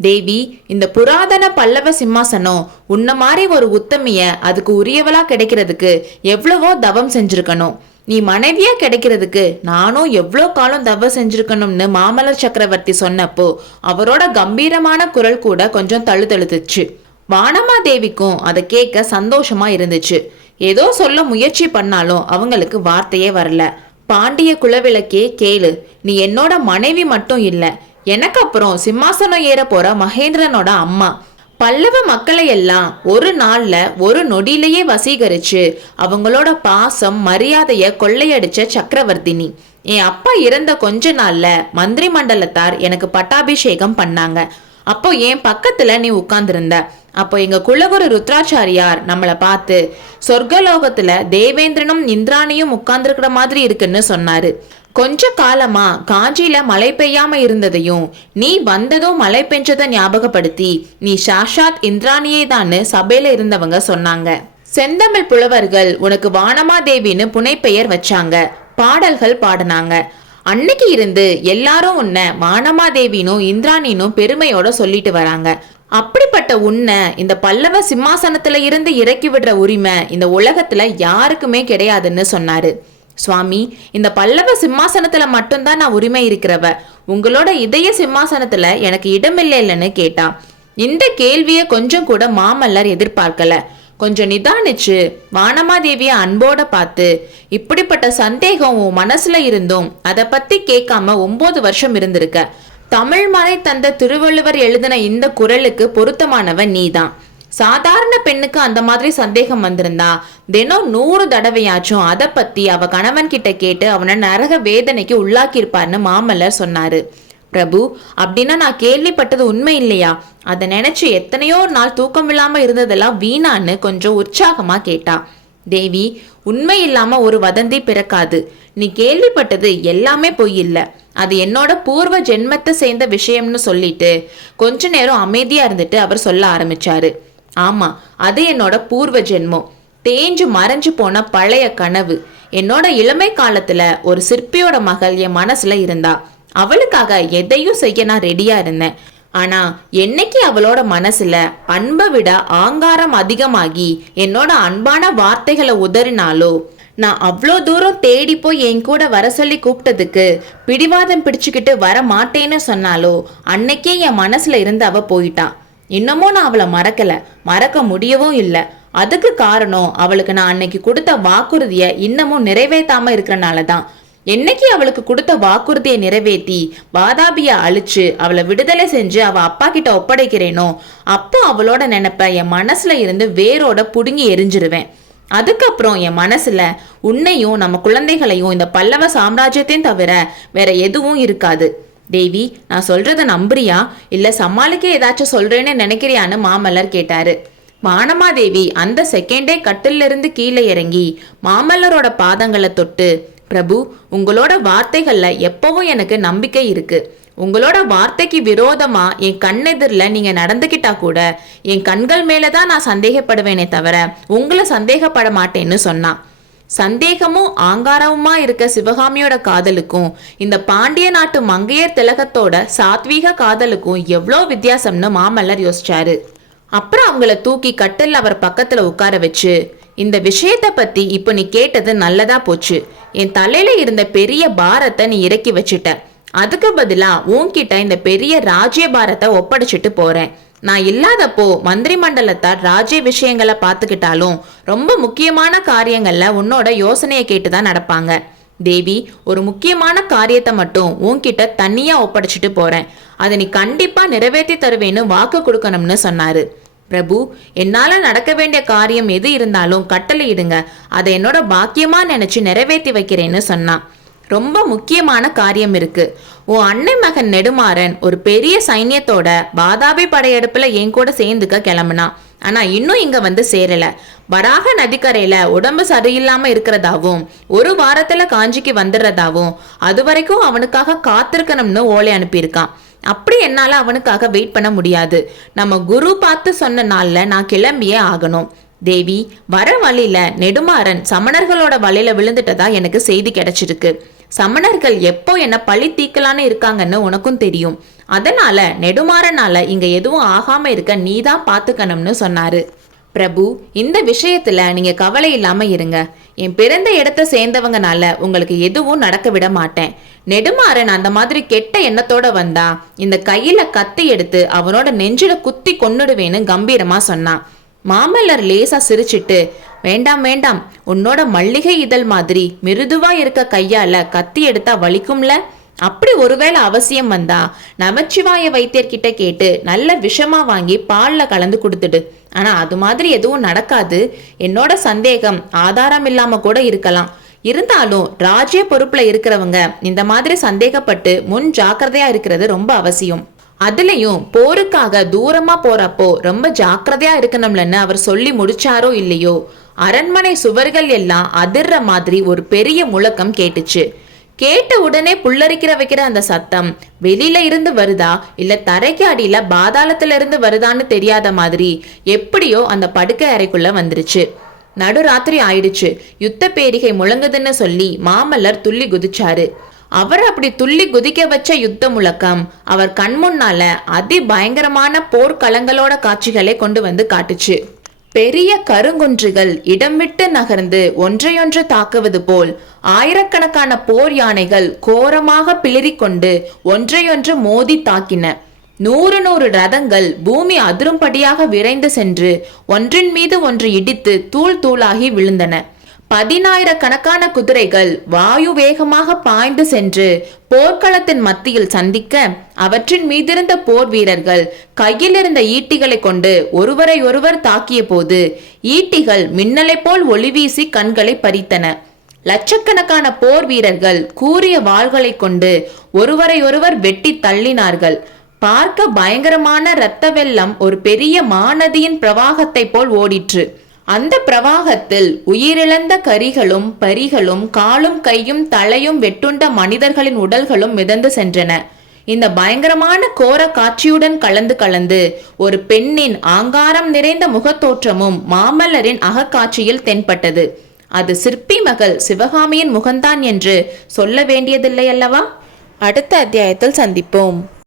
தேவி, இந்த புராதன பல்லவ சிம்மாசனம் உன்ன மாதிரி ஒரு உத்தமிய அதுக்கு உரியவளா கிடைக்கிறதுக்கு எவ்வளவோ தவம் செஞ்சிருக்கணும். நீ மனைவியா கிடைக்கிறதுக்கு நானும் எவ்வளோ காலம் தவம் செஞ்சிருக்கணும்னு மாமல்லர் சக்கரவர்த்தி சொன்னப்போ அவரோட கம்பீரமான குரல் கூட கொஞ்சம் தழுதழுத்துச்சு. வானமாதேவிக்கும் அதை கேட்க சந்தோஷமா இருந்துச்சு. ஏதோ சொல்ல முயற்சி பண்ணாலும் அவங்களுக்கு வார்த்தையே வரல. பாண்டிய குலவிளக்கே கேளு, நீ என்னோட மனைவி மட்டும் இல்ல, எனக்கு அப்புறம் சிம்மாசனம் ஏற போற மகேந்திரனோட அம்மா. பல்லவ மக்களை எல்லாம் ஒரு நாள்ல ஒரு நொடியிலேயே வசீகரிச்சு அவங்களோட பாசம் மரியாதைய கொள்ளையடிச்ச சக்கரவர்த்தினி. என் அப்பா இறந்த கொஞ்ச நாள்ல மந்திரி மண்டலத்தார் எனக்கு பட்டாபிஷேகம் பண்ணாங்க. அப்போ என் பக்கத்துல நீ உட்கார்ந்திருந்த. அப்போ எங்க குலகுரு ருத்ராச்சாரியார் நம்மளை பார்த்து சொர்க்கலோகத்துல தேவேந்திரனும் இந்திராணியும் உட்கார்ந்துருக்கிற மாதிரி இருக்குன்னு சொன்னாரு. கொஞ்ச காலமா காஞ்சியில மழை பெய்யாம இருந்ததையும் நீ வந்ததும் மழை பெஞ்சதை ஞாபகப்படுத்தி நீ சாஷாத் இந்திராணியே தான்னு சபையில இருந்தவங்க சொன்னாங்க. செந்தமிழ் புலவர்கள் உனக்கு வானமாதேவின்னு புனைப்பெயர் வச்சாங்க, பாடல்கள் பாடினாங்க. அன்னைக்கு இருந்து எல்லாரும் உன்னை வானமாதேவினும் இந்திராணினும் பெருமையோட சொல்லிட்டு வராங்க. அப்படிப்பட்ட உன்னை இந்த பல்லவ சிம்மாசனத்துல இருந்து இறக்கி விடுற உரிமை இந்த உலகத்துல யாருக்குமே கிடையாதுன்னு சொன்னாரு. சுவாமி, இந்த பல்லவ சிம்மாசனத்துல மட்டும்தான் நான் உரிமை இருக்கிறவ, உங்களோட இதய சிம்மாசனத்துல எனக்கு இடம் இல்லைன்னு கேட்டான். இந்த கேள்விய கொஞ்சம் கூட மாமல்லர் எதிர்பார்க்கல. கொஞ்சம் நிதானிச்சு வானமாதேவிய அன்போட பார்த்து, இப்படிப்பட்ட சந்தேகம் உன் மனசுல இருந்தும் அதை பத்தி கேட்காம 9 வருஷம் இருந்திருக்க. தமிழ் மறை தந்த திருவள்ளுவர் எழுதின இந்த குறளுக்கு பொருத்தமானவன் நீதான். சாதாரண பெண்ணுக்கு அந்த மாதிரி சந்தேகம் வந்திருந்தா தினம் 100 தடவையாச்சும் அதை பத்தி அவ கணவன் கிட்ட கேட்டு அவனை நரக வேதனைக்கு உள்ளாக்கியிருப்பார்னு மாமல்லர் சொன்னாரு. பிரபு, அப்படின்னா நான் கேள்விப்பட்டது உண்மை இல்லையா? அதை நினைச்சு எத்தனையோ நாள் தூக்கம் இல்லாம இருந்ததெல்லாம் வீணான்னு கொஞ்சம் உற்சாகமா கேட்டா. தேவி, உண்மை இல்லாம ஒரு வதந்தி பிறக்காது. நீ கேள்விப்பட்டது எல்லாமே பொய் இல்ல, அது என்னோட பூர்வ ஜென்மத்தை சேர்ந்த விஷயம்னு சொல்லிட்டு கொஞ்ச நேரம் அமைதியா இருந்துட்டு அவர் சொல்ல ஆரம்பிச்சாரு. ஆமா, அது என்னோட பூர்வ ஜென்மம், தேஞ்சு மறைஞ்சு போன பழைய கனவு. என்னோட இளமை காலத்துல ஒரு சிற்பியோட மகள் என் மனசுல இருந்தா. அவளுக்காக எதையும் செய்ய நான் ரெடியா இருந்தேன். ஆனா என்னைக்கு அவளோட மனசுல அன்பை விட ஆங்காரம் அதிகமாகி என்னோட அன்பான வார்த்தைகளை உதறினாலோ, நான் அவ்வளோ தூரம் தேடி போய் என் கூட வர சொல்லி கூப்பிட்டதுக்கு பிடிவாதம் பிடிச்சுக்கிட்டு வர மாட்டேன்னு சொன்னாலோ, அன்னைக்கே என் மனசுல இருந்து அவ போயிட்டான். இன்னமும் நான் அவளை மறக்கல, மறக்க முடியவும் இல்லை. அதுக்கு காரணம் அவளுக்கு நான் அன்னைக்கு கொடுத்த வாக்குறுதிய இன்னமும் நிறைவேற்றாம இருக்கிறனாலதான். என்னைக்கு அவளுக்கு கொடுத்த வாக்குறுதியை நிறைவேற்றி வாதாபிய அழிச்சு அவளை விடுதலை செஞ்சு அவ அப்பா கிட்ட ஒப்படைக்கிறேனோ, அப்போ அவளோட நினைப்ப என் மனசுல இருந்து வேரோட புடுங்கி எரிஞ்சிருவேன். அதுக்கப்புறம் என் மனசுல உன்னையும் நம்ம குழந்தைகளையும் இந்த பல்லவ சாம்ராஜ்யத்தையும் தவிர வேற எதுவும் இருக்காது. தேவி, நான் சொல்றத நம்புறியா இல்ல சமாளிக்க ஏதாச்சும் சொல்றேன்னு நினைக்கிறியான்னு மாமல்லர் கேட்டாரு. வானமாதேவி அந்த செகண்டே கட்டில இருந்து கீழே இறங்கி மாமல்லரோட பாதங்களை தொட்டு, பிரபு, உங்களோட வார்த்தைகள்ல எப்பவும் எனக்கு நம்பிக்கை இருக்கு. உங்களோட வார்த்தைக்கு விரோதமா என் கண்ணெதிரில் நீங்க நடந்துகிட்டா கூட என் கண்கள் மேலதான் நான் சந்தேகப்படுவேனே தவிர உங்களை சந்தேகப்பட மாட்டேன்னு சொன்னான். சந்தேகமும் ஆங்காரமுமா இருக்க சிவகாமியோட காதலுக்கும் இந்த பாண்டிய நாட்டு மங்கையர் திலகத்தோட சாத்வீக காதலுக்கும் எவ்வளோ வித்தியாசம்னு மாமல்லர் யோசிச்சாரு. அப்புறம் அவங்கள தூக்கி கட்டில் அவர் பக்கத்துல உட்கார வச்சு, இந்த விஷயத்த பத்தி இப்ப நீ கேட்டது நல்லதா போச்சு. என் தலையில இருந்த பெரிய பாரத்தை நீ இறக்கி வச்சுட்ட. அதுக்கு பதிலா உன்கிட்ட இந்த பெரிய ராஜ்ய பாரத்தை ஒப்படைச்சிட்டு போறேன். நான் இல்லாதப்போ மந்திரி மண்டலத்தார் ராஜ்ய விஷயங்களை பார்த்துக்கிட்டாலும் ரொம்ப முக்கியமான காரியங்கள்ல உன்னோட யோசனையை கேட்டுதான் நடப்பாங்க. தேவி, ஒரு முக்கியமான காரியத்தை மட்டும் உன்கிட்ட தனியா ஒப்படைச்சிட்டு போறேன். அதை நீ கண்டிப்பா நிறைவேற்றி தருவேன்னு வாக்கு கொடுக்கணும்னு சொன்னாரு. பிரபு, என்னால நடக்க வேண்டிய காரியம் எது இருந்தாலும் கட்டளை இடுங்க, அதை என்னோட பாக்கியமா நினைச்சு நிறைவேற்றி வைக்கிறேன்னு சொன்னான். ரொம்ப முக்கியமான காரியம் இருக்கு. உன் அண்ணன் மகன் நெடுமாறன் ஒரு பெரிய சைன்யத்தோட வாதாபி படையெடுப்புல என் கூட சேர்ந்துக்க கிளம்புனான். ஆனா இன்னும் இங்க வந்து சேரல. வராக நதிக்கரையில உடம்பு சரியில்லாம இருக்கிறதாவும் 1 வாரத்துல காஞ்சிக்கு வந்துடுறதாவும் அது வரைக்கும் அவனுக்காக காத்திருக்கணும்னு ஓலை அனுப்பியிருக்கான். அப்படி என்னால அவனுக்காக வெயிட் பண்ண முடியாது. நம்ம குரு பார்த்து சொன்ன நாள்ல நான் கிளம்பியே ஆகணும். தேவி, வர வழியில நெடுமாறன் சமணர்களோட வலையில விழுந்துட்டதா எனக்கு செய்தி கிடைச்சிருக்கு. சமணர்கள் எப்போ என்ன பழி தீக்கலான்னு இருக்காங்கன்னு உனக்கும் தெரியும். அதனால நெடுமாறனால இங்க எதுவும் ஆகாம இருக்க நீதான் பாத்துக்கணும்னு சொன்னாரு. பிரபு, இந்த விஷயத்துல நீங்க கவலை இல்லாம இருங்க. என் பிறந்த இடத்த சேர்ந்தவங்கனால உங்களுக்கு எதுவும் நடக்க விட மாட்டேன். நெடுமாறன் அந்த மாதிரி கெட்ட எண்ணத்தோட வந்தா இந்த கையில கத்தி எடுத்து அவனோட நெஞ்சில குத்தி கொன்னுடுவேன்னு கம்பீரமா சொன்னான். மாமல்லர் லேசா சிரிச்சிட்டு, வேண்டாம் வேண்டாம், உன்னோட மல்லிகை இதழ் மாதிரி மிருதுவா இருக்க கையால கத்தி எடுத்தா வலிக்கும்ல. அப்படி ஒருவேளை அவசியம் வந்தா நமச்சிவாய வைத்தியர்கிட்ட கேட்டு நல்ல விஷமா வாங்கி பால்ல கலந்து கொடுத்துடு. ஆனா அது மாதிரி எதுவும் நடக்காது. என்னோட சந்தேகம் ஆதாரம் இல்லாம கூட இருக்கலாம். இருந்தாலும் ராஜ்ய பொறுப்புல இருக்கிறவங்க இந்த மாதிரி சந்தேகப்பட்டு முன் ஜாக்கிரதையா இருக்கிறது ரொம்ப அவசியம். அதுலயும் போருக்காக தூரமா போறப்போ ரொம்ப ஜாக்கிரதையா இருக்கணும்லன்னு அவர் சொல்லி முடிச்சாரோ இல்லையோ, அரண்மனை சுவர்கள் எல்லாம் அதிர்ற மாதிரி ஒரு பெரிய முழக்கம் கேட்டுச்சு. கேட்ட உடனே புல்லரிக்கிற வைக்கிற அந்த சத்தம் வெளியில இருந்து வருதா இல்ல தரைக்கு அடியில பாதாளத்துல இருந்து வருதான்னு தெரியாத மாதிரி எப்படியோ அந்த படுக்கை அறைக்குள்ள வந்துருச்சு. நடுராத்திரி ஆயிடுச்சு. யுத்த பேரிகை முழங்குதுன்னு சொல்லி மாமல்லர் துள்ளி குதிச்சாரு. அவர் அப்படி துள்ளி குதிக்க வச்ச யுத்த முழக்கம் அவர் கண்முன்னால அதி பயங்கரமான போர்க்களங்களோட காட்சிகளை கொண்டு வந்து காட்டுச்சு. பெரிய கருங்குன்றுகள் இடம் விட்டு நகர்ந்து ஒன்றையொன்று தாக்குவது போல் ஆயிரக்கணக்கான போர் யானைகள் கோரமாக பிளிரிக்கொண்டு ஒன்றையொன்று மோதி தாக்கின. 100 ரதங்கள் பூமி அதிரும்படியாக விரைந்து சென்று ஒன்றின் மீது ஒன்று இடித்து தூள் தூளாகி விழுந்தன. 10,000கணக்கான குதிரைகள் வாயு வேகமாக பாய்ந்து சென்று போர்க்களத்தின் மத்தியில் சந்திக்க, அவற்றின் மீதிருந்த போர் வீரர்கள் கையில் இருந்த ஈட்டிகளை கொண்டு ஒருவரை ஒருவர் தாக்கிய போது ஈட்டிகள் மின்னலை போல் ஒளிவீசி கண்களை பறித்தன. லட்சக்கணக்கான போர் வீரர்கள் கூரிய வாள்களை கொண்டு ஒருவரை ஒருவர் வெட்டி தள்ளினார்கள். பார்க்க பயங்கரமான இரத்த வெள்ளம் ஒரு பெரிய மாநதியின் பிரவாகத்தை போல் ஓடிற்று. அந்த பிரவாகத்தில் உயிரிழந்த கரிகளும் பரிகளும் காலும் கையும் தலையும் வெட்டுண்ட மனிதர்களின் உடல்களும் மிதந்து சென்றன. இந்த பயங்கரமான கோர காட்சியுடன் கலந்து ஒரு பெண்ணின் ஆங்காரம் நிறைந்த முகத்தோற்றமும் மாமல்லரின் அகக்காட்சியில் தென்பட்டது. அது சிற்பி மகள் சிவகாமியின் முகந்தான் என்று சொல்ல வேண்டியதில்லை அல்லவா? அடுத்த அத்தியாயத்தில் சந்திப்போம்.